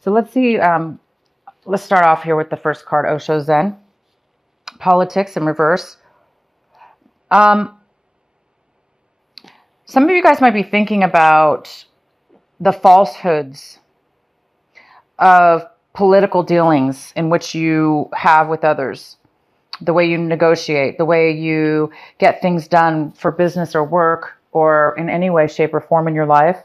So let's see. Let's start off here with the first card, Osho Zen. Politics in reverse. Um, some of you guys might be thinking about the falsehoods of political dealings in which you have with others, the way you negotiate, the way you get things done for business or work or in any way, shape, or form in your life.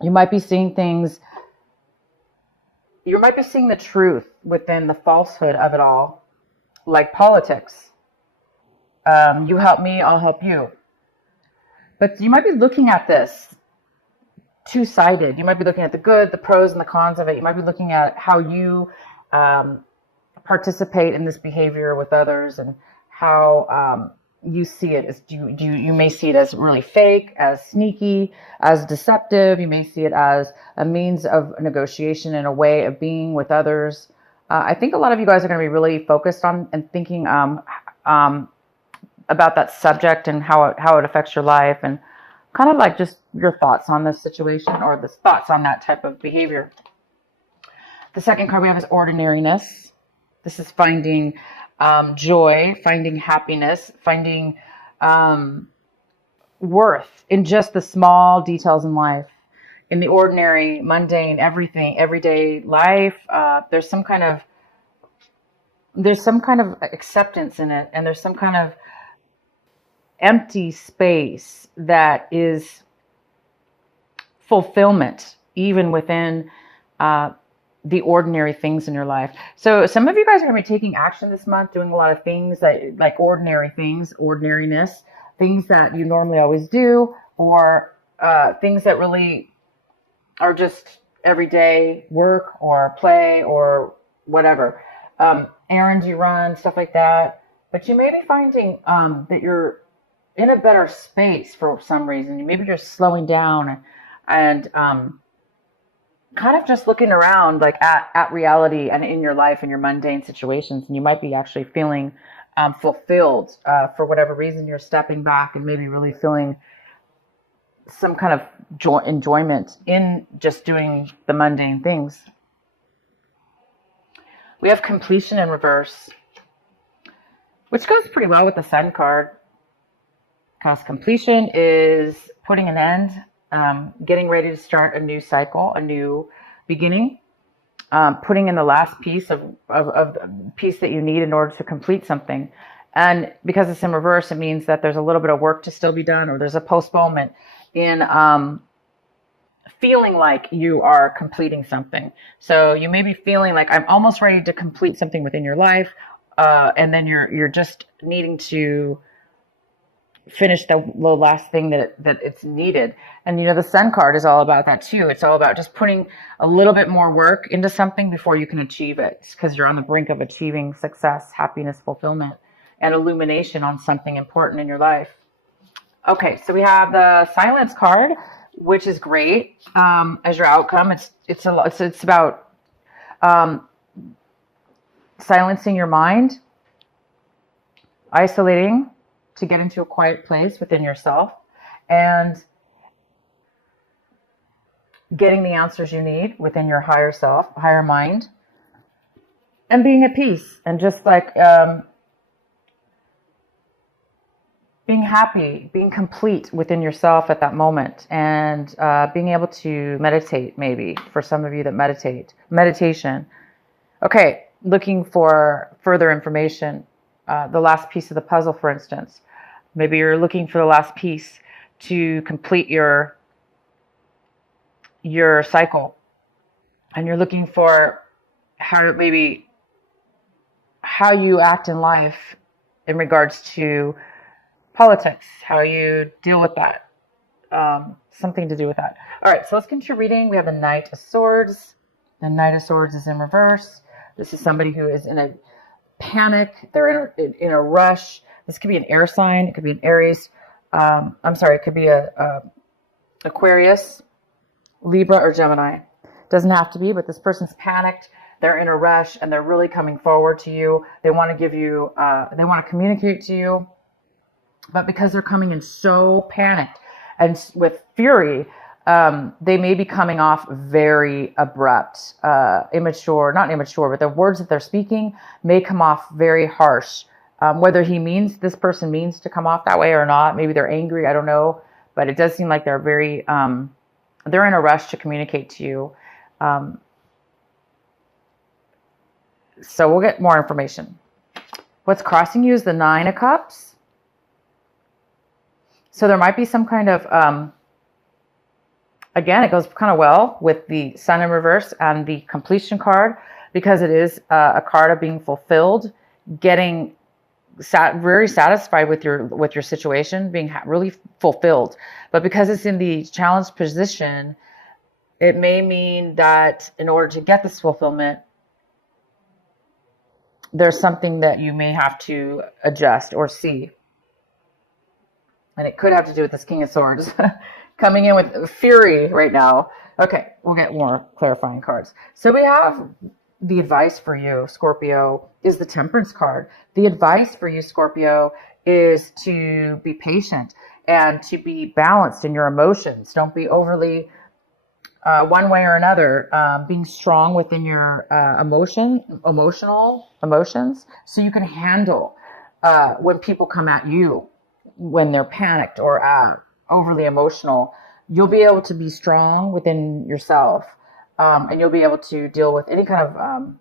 You might be seeing things, you might be seeing the truth within the falsehood of it all, like politics. You help me, I'll help you. But you might be looking at this two-sided. You might be looking at the good, the pros and the cons of it. You might be looking at how you participate in this behavior with others and how you see it. As you may see it as really fake, as sneaky, as deceptive. You may see it as a means of negotiation and a way of being with others. I think a lot of you guys are going to be really focused on and thinking about that subject and how it affects your life, and kind of like just your thoughts on this situation or the thoughts on that type of behavior. The second card we have is ordinariness. This is finding joy, finding happiness, finding worth in just the small details in life, in the ordinary, mundane, everything, everyday life. There's some kind of acceptance in it, and there's some kind of empty space that is fulfillment, even within the ordinary things in your life. So some of you guys are going to be taking action this month, doing a lot of things that like ordinary things, ordinariness, things that you normally always do, or things that really are just everyday work or play or whatever. Errands you run, stuff like that. But you may be finding that you're in a better space for some reason. Maybe you're slowing down and kind of just looking around like at reality and in your life and your mundane situations. And you might be actually feeling fulfilled for whatever reason. You're stepping back and maybe really feeling some kind of enjoyment in just doing the mundane things. We have completion in reverse, which goes pretty well with the Sun card. Because completion is putting an end, getting ready to start a new cycle, a new beginning, putting in the last piece of piece that you need in order to complete something. And because it's in reverse, it means that there's a little bit of work to still be done, or there's a postponement in feeling like you are completing something. So you may be feeling like I'm almost ready to complete something within your life, and then you're just needing to finish the last thing that it's needed. And the Sun card is all about that too. It's all about just putting a little bit more work into something before you can achieve it, because you're on the brink of achieving success, happiness, fulfillment, and illumination on something important in your life. Okay, so we have the Silence card, which is great as your outcome. It's about silencing your mind, isolating to get into a quiet place within yourself, and getting the answers you need within your higher self, higher mind, and being at peace, and just like being happy, being complete within yourself at that moment, and being able to meditate, maybe for some of you that meditation. Okay, looking for further information. The last piece of the puzzle, for instance. Maybe you're looking for the last piece to complete your cycle, and you're looking for how you act in life in regards to politics, how you deal with that, something to do with that. All right, so let's get into reading. We have the Knight of Swords. The Knight of Swords is in reverse. This is somebody who is in a panic. They're in a rush. This could be an air sign. It could be an Aries. It could be a Aquarius, Libra, or Gemini. Doesn't have to be, but this person's panicked. They're in a rush, and they're really coming forward to you. They want to give you, they want to communicate to you, but because they're coming in so panicked and with fury, They may be coming off very abrupt, immature, not immature, but the words that they're speaking may come off very harsh. Whether this person means to come off that way or not, maybe they're angry, I don't know, but it does seem like they're they're in a rush to communicate to you. So we'll get more information. What's crossing you is the Nine of Cups. So there might be some kind of, again, it goes kind of well with the Sun in reverse and the completion card, because it is a card of being fulfilled, getting very satisfied with your situation, being really fulfilled. But because it's in the challenged position, it may mean that in order to get this fulfillment, there's something that you may have to adjust or see. And it could have to do with this King of Swords coming in with fury right now. Okay, we'll get more clarifying cards. So we have the advice for you, Scorpio, is the Temperance card. The advice for you, Scorpio, is to be patient and to be balanced in your emotions. Don't be overly one way or another, being strong within your emotional emotions, so you can handle when people come at you when they're panicked or overly emotional. You'll be able to be strong within yourself, and you'll be able to deal with any kind of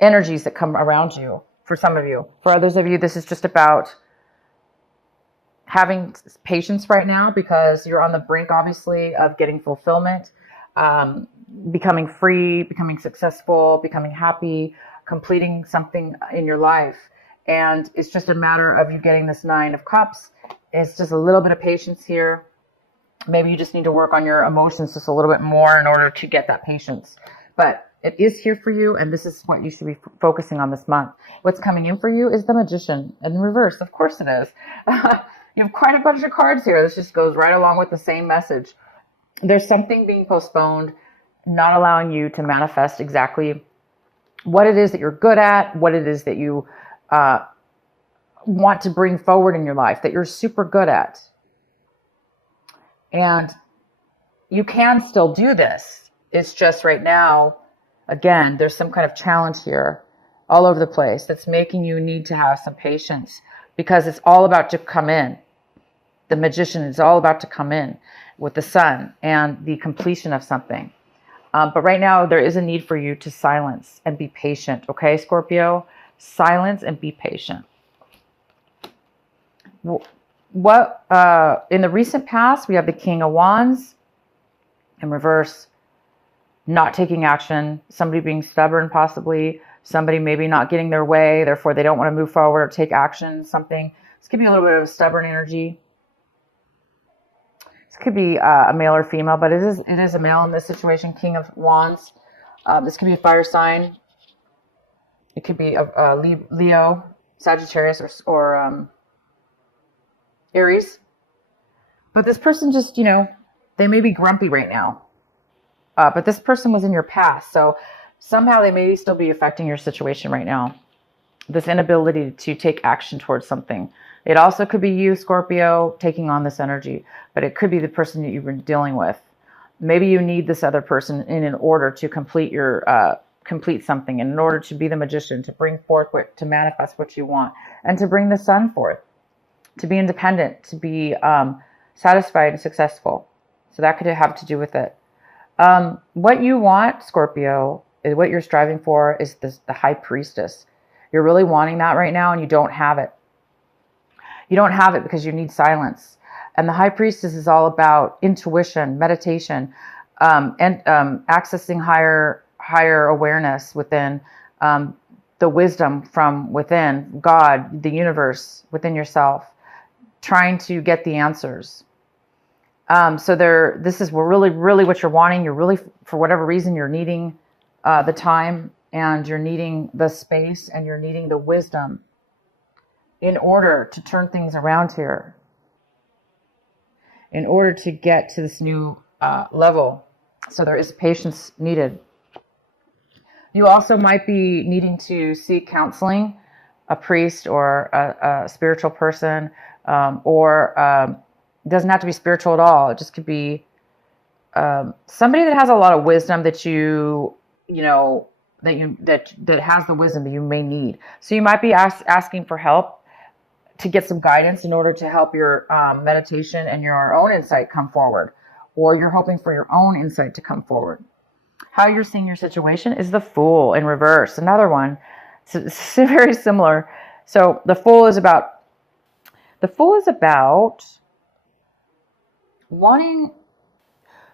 energies that come around you. For some of you, for others of you, this is just about having patience right now, because you're on the brink, obviously, of getting fulfillment, becoming free, becoming successful, becoming happy, completing something in your life. And it's just a matter of you getting this Nine of Cups. It's just a little bit of patience here. Maybe you just need to work on your emotions just a little bit more in order to get that patience. But it is here for you, and this is what you should be focusing on this month. What's coming in for you is the Magician in reverse. Of course it is. You have quite a bunch of cards here. This just goes right along with the same message. There's something being postponed, not allowing you to manifest exactly what it is that you're good at, what it is that you want to bring forward in your life, that you're super good at. And you can still do this. It's just right now, again, there's some kind of challenge here all over the place that's making you need to have some patience, because it's all about to come in. The Magician is all about to come in with the Sun and the completion of something. But right now, there is a need for you to silence and be patient. Okay, Scorpio? Silence and be patient. What in the recent past, we have the King of Wands in reverse, not taking action, somebody being stubborn, possibly somebody maybe not getting their way, therefore they don't want to move forward or take action, something. This could be a little bit of stubborn energy. This could be a male or female, but it is a male in this situation, King of Wands. This could be a fire sign. It could be a Leo, Sagittarius, or Aries. But this person just, they may be grumpy right now. But this person was in your past, so somehow they may still be affecting your situation right now. This inability to take action towards something. It also could be you, Scorpio, taking on this energy, but it could be the person that you've been dealing with. Maybe you need this other person in order to complete something, in order to be the Magician, to bring forth to manifest what you want, and to bring the Sun forth, to be independent, to be satisfied and successful. So that could have to do with it. What you want, Scorpio, is what you're striving for, is the High Priestess. You're really wanting that right now, and you don't have it. You don't have it because you need silence. And the High Priestess is all about intuition, meditation, and accessing higher awareness within, the wisdom from within, God, the universe, within yourself, trying to get the answers. So this is really, really what you're wanting. You're really, for whatever reason, you're needing the time, and you're needing the space, and you're needing the wisdom in order to turn things around here, in order to get to this new level. So there is patience needed. You also might be needing to seek counseling, a priest or a spiritual person, or It doesn't have to be spiritual at all. It just could be somebody that has a lot of wisdom that that has the wisdom that you may need. So you might be asking for help to get some guidance in order to help your meditation and your own insight come forward, or you're hoping for your own insight to come forward. How you're seeing your situation is the Fool in reverse. Another one. It's very similar. So the Fool is about wanting,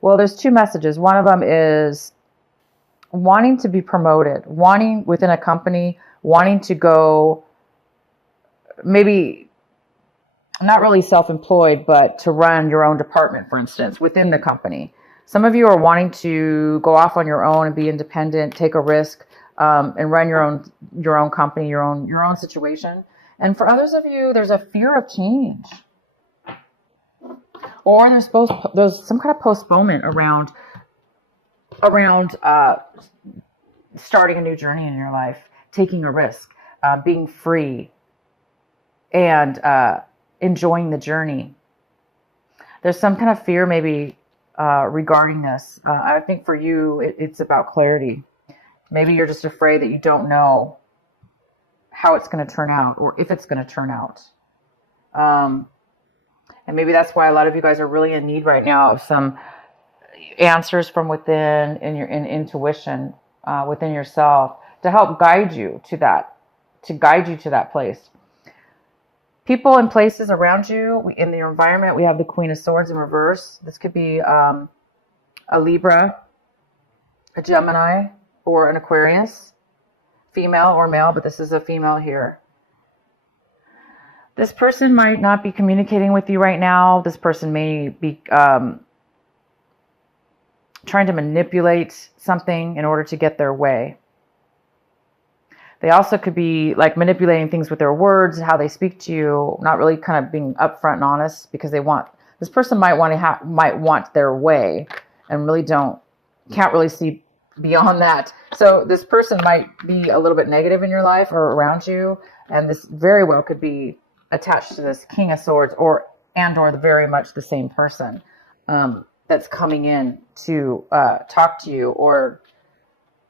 well, there's two messages. One of them is wanting to be promoted, wanting within a company, wanting to go, maybe not really self-employed, but to run your own department, for instance, within the company. Some of you are wanting to go off on your own and be independent, take a risk, and run your own company, your own situation. And for others of you, there's a fear of change, or there's some kind of postponement around starting a new journey in your life, taking a risk, being free, and enjoying the journey. There's some kind of fear maybe regarding this. I think for you, it's about clarity. Maybe you're just afraid that you don't know how it's going to turn out, or if it's going to turn out. And maybe that's why a lot of you guys are really in need right now of some answers from within, in your intuition, within yourself, to help guide you to that place. People and places around you, in the environment, we have the Queen of Swords in reverse. This could be a Libra, a Gemini, or an Aquarius, female or male, but this is a female here. This person might not be communicating with you right now. This person may be trying to manipulate something in order to get their way. They also could be like manipulating things with their words, how they speak to you, not really kind of being upfront and honest, because this person might want their way and really can't really see beyond that. So this person might be a little bit negative in your life or around you, and this very well could be attached to this King of Swords, or very much the same person that's coming in to talk to you, or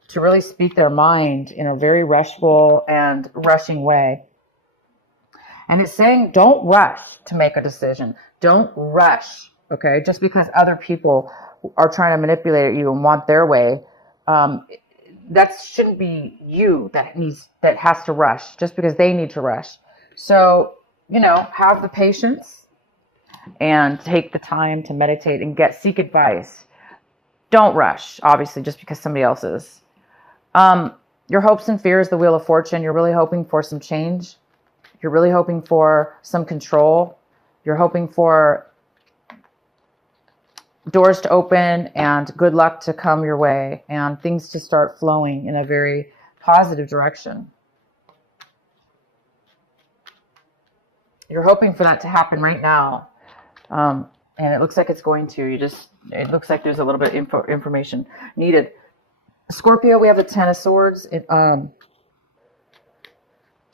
to really speak their mind in a very rushful and rushing way. And it's saying, don't rush to make a decision. Don't rush, okay? Just because other people are trying to manipulate you and want their way, that shouldn't be you that has to rush just because they need to rush. So, have the patience and take the time to meditate and seek advice. Don't rush, obviously, just because somebody else is. Your hopes and fears, the Wheel of Fortune. You're really hoping for some change. You're really hoping for some control. You're hoping for doors to open and good luck to come your way and things to start flowing in a very positive direction. You're hoping for that to happen right now. And it looks like it's going to. It looks like there's a little bit of information needed. Scorpio, we have the Ten of Swords,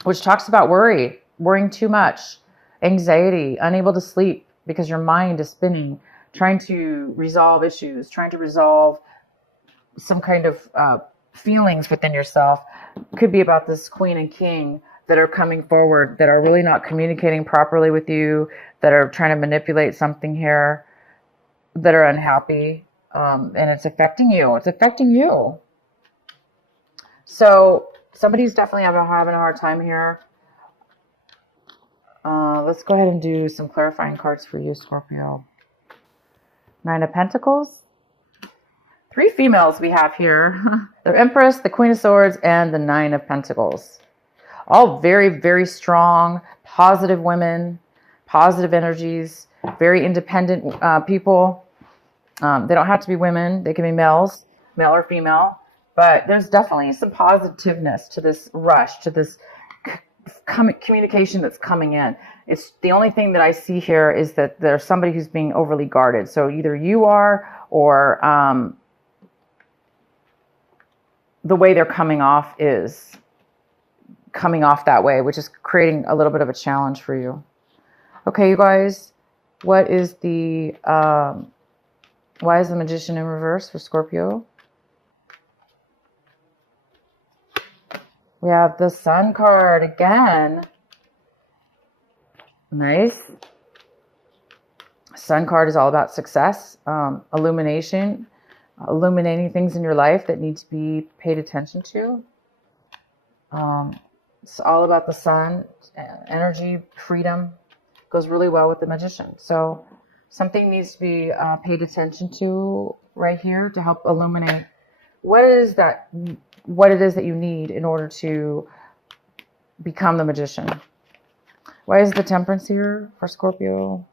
which talks about worrying too much, anxiety, unable to sleep because your mind is spinning, trying to resolve issues, trying to resolve some kind of feelings within yourself. Could be about this Queen and King that are coming forward, that are really not communicating properly with you, that are trying to manipulate something here, that are unhappy, and it's affecting you. It's affecting you. So somebody's definitely having a hard time here. Let's go ahead and do some clarifying cards for you, Scorpio. Nine of Pentacles. Three females we have here. The Empress, the Queen of Swords, and the Nine of Pentacles. All very, very strong, positive women, positive energies, very independent people. They don't have to be women. They can be males, male or female. But there's definitely some positiveness to this rush, to this communication that's coming in. It's the only thing that I see here is that there's somebody who's being overly guarded. So either you are, or the way they're coming off is coming off that way, which is creating a little bit of a challenge for you. Okay, you guys, What is the, why is the Magician in reverse for Scorpio? We have the Sun card again. Nice. Sun card is all about success, illuminating things in your life that need to be paid attention to. It's all about the sun, energy, freedom. Goes really well with the Magician. So something needs to be paid attention to right here to help illuminate what it is that you need in order to become the Magician. Why is the Temperance here for Scorpio?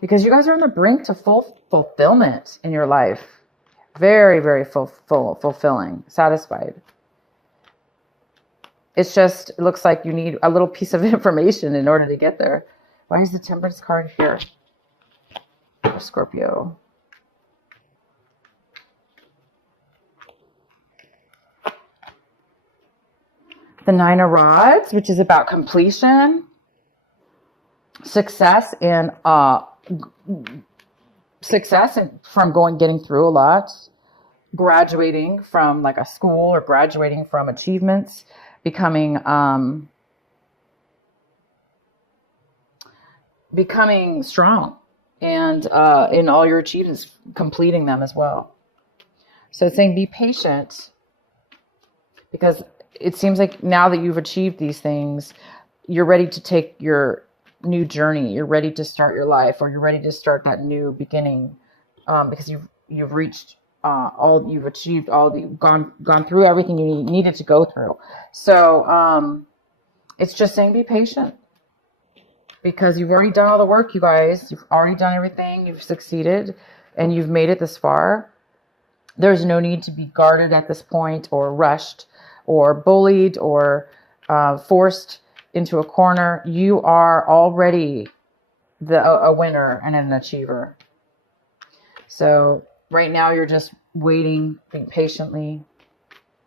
Because you guys are on the brink to full fulfillment in your life. Very, very fulfilling, satisfied. It's just, it looks like you need a little piece of information in order to get there. Why is the Temperance card here for Scorpio? The Nine of Rods, which is about completion, success, and from getting through a lot, graduating from like a school or graduating from achievements, becoming strong, and in all your achievements, completing them as well. So it's saying be patient, because it seems like now that you've achieved these things, you're ready to take your new journey. You're ready to start your life, or you're ready to start that new beginning, because you've reached you've achieved you've gone through everything you needed to go through. So it's just saying be patient, because you've already done all the work, you guys. You've already done everything. You've succeeded, and you've made it this far. There's no need to be guarded at this point, or rushed, or bullied, or forced into a corner. You are already a winner and an achiever. So right now you're just waiting patiently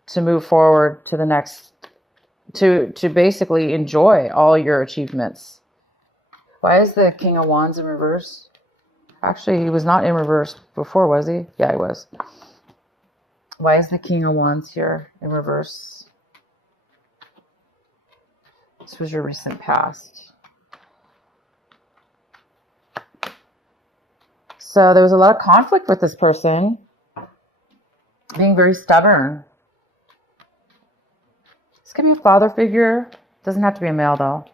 to move forward to the next, to basically enjoy all your achievements. Why is the King of Wands in reverse? Actually, he was not in reverse before, was he? Yeah, he was. Why is the King of Wands here in reverse? This was your recent past. So there was a lot of conflict with this person, being very stubborn. This could be a father figure. Doesn't have to be a male, though.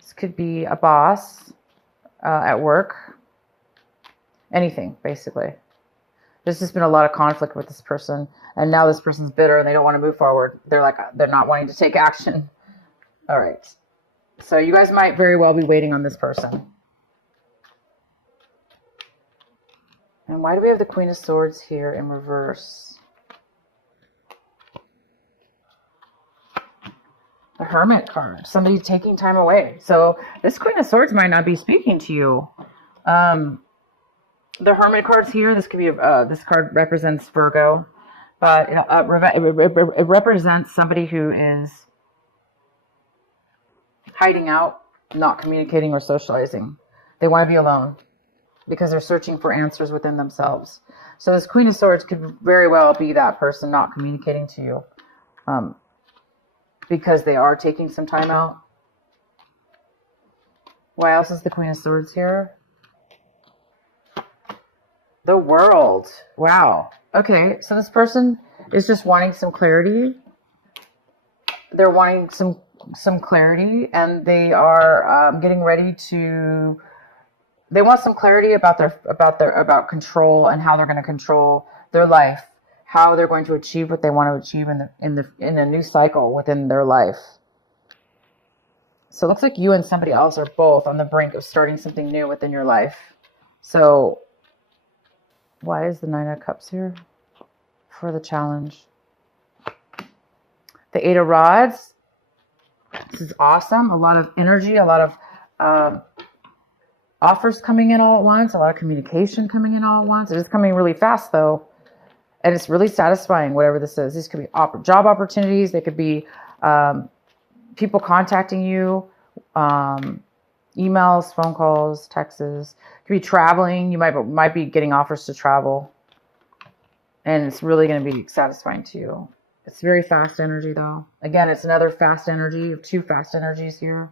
This could be a boss at work. Anything, basically. There's just been a lot of conflict with this person, and now this person's bitter and they don't want to move forward. They're not wanting to take action. All right. So you guys might very well be waiting on this person. And why do we have the Queen of Swords here in reverse? The Hermit card. Somebody taking time away. So this Queen of Swords might not be speaking to you. The Hermit card's here. This could be this card represents Virgo, but it represents somebody who is hiding out, not communicating or socializing. They want to be alone because they're searching for answers within themselves. So this Queen of Swords could very well be that person not communicating to you, because they are taking some time out. Why else is the Queen of Swords here? The World. Wow. Okay, so this person is just wanting some clarity. They're wanting some clarity, and they are getting ready to. They want some clarity about control, and how they're going to control their life, how they're going to achieve what they want to achieve in a new cycle within their life. So it looks like you and somebody else are both on the brink of starting something new within your life. So why is the Nine of Cups here for the challenge? The Eight of Rods. This is awesome. A lot of energy, a lot of offers coming in all at once, a lot of communication coming in all at once. It is coming really fast, though. And it's really satisfying, whatever this is. These could be job opportunities. They could be people contacting you, Emails, phone calls, texts. Could be traveling. You might be getting offers to travel, and it's really going to be satisfying to you. It's very fast energy, though. Again, it's another fast energy. You have two fast energies here.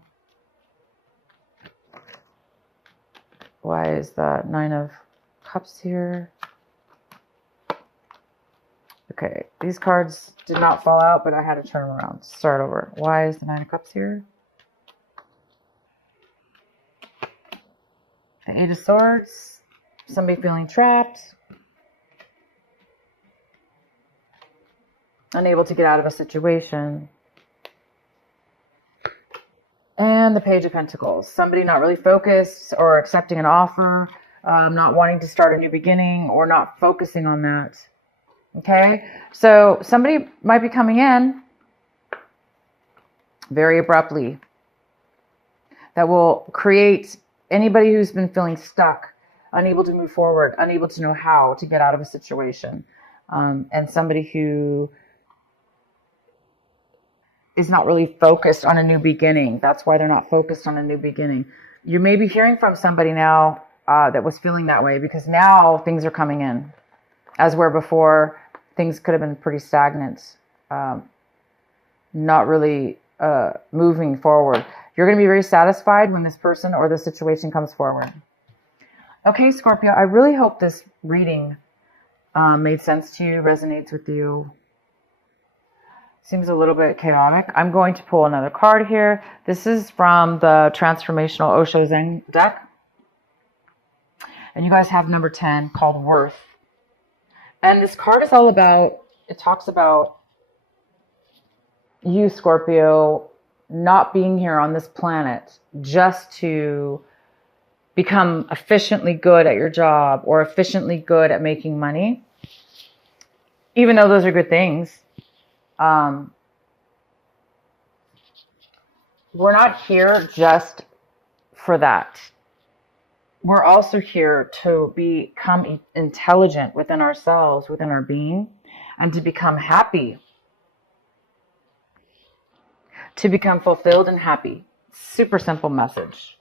Why is the Nine of Cups here? Okay, these cards did not fall out, but I had to turn them around. Start over. Why is the Nine of Cups here? The Eight of Swords. Somebody feeling trapped. Unable to get out of a situation. And the Page of Pentacles. Somebody not really focused or accepting an offer, not wanting to start a new beginning or not focusing on that. Okay, so somebody might be coming in very abruptly that will create anybody who's been feeling stuck, unable to move forward, unable to know how to get out of a situation, and somebody who is not really focused on a new beginning. That's why they're not focused on a new beginning. You may be hearing from somebody now that was feeling that way, because now things are coming in, as where before things could have been pretty stagnant, not really moving forward. You're going to be very satisfied when this person or this situation comes forward. Okay, Scorpio, I really hope this reading made sense to you, resonates with you. Seems a little bit chaotic. I'm going to pull another card here. This is from the Transformational Osho Zen deck. And you guys have number 10 called Worth. And this card is all about, it talks about you, Scorpio, not being here on this planet just to become efficiently good at your job or efficiently good at making money. Even though those are good things. We're not here just for that. We're also here to become intelligent within ourselves, within our being, and to become happy. To become fulfilled and happy. Super simple message.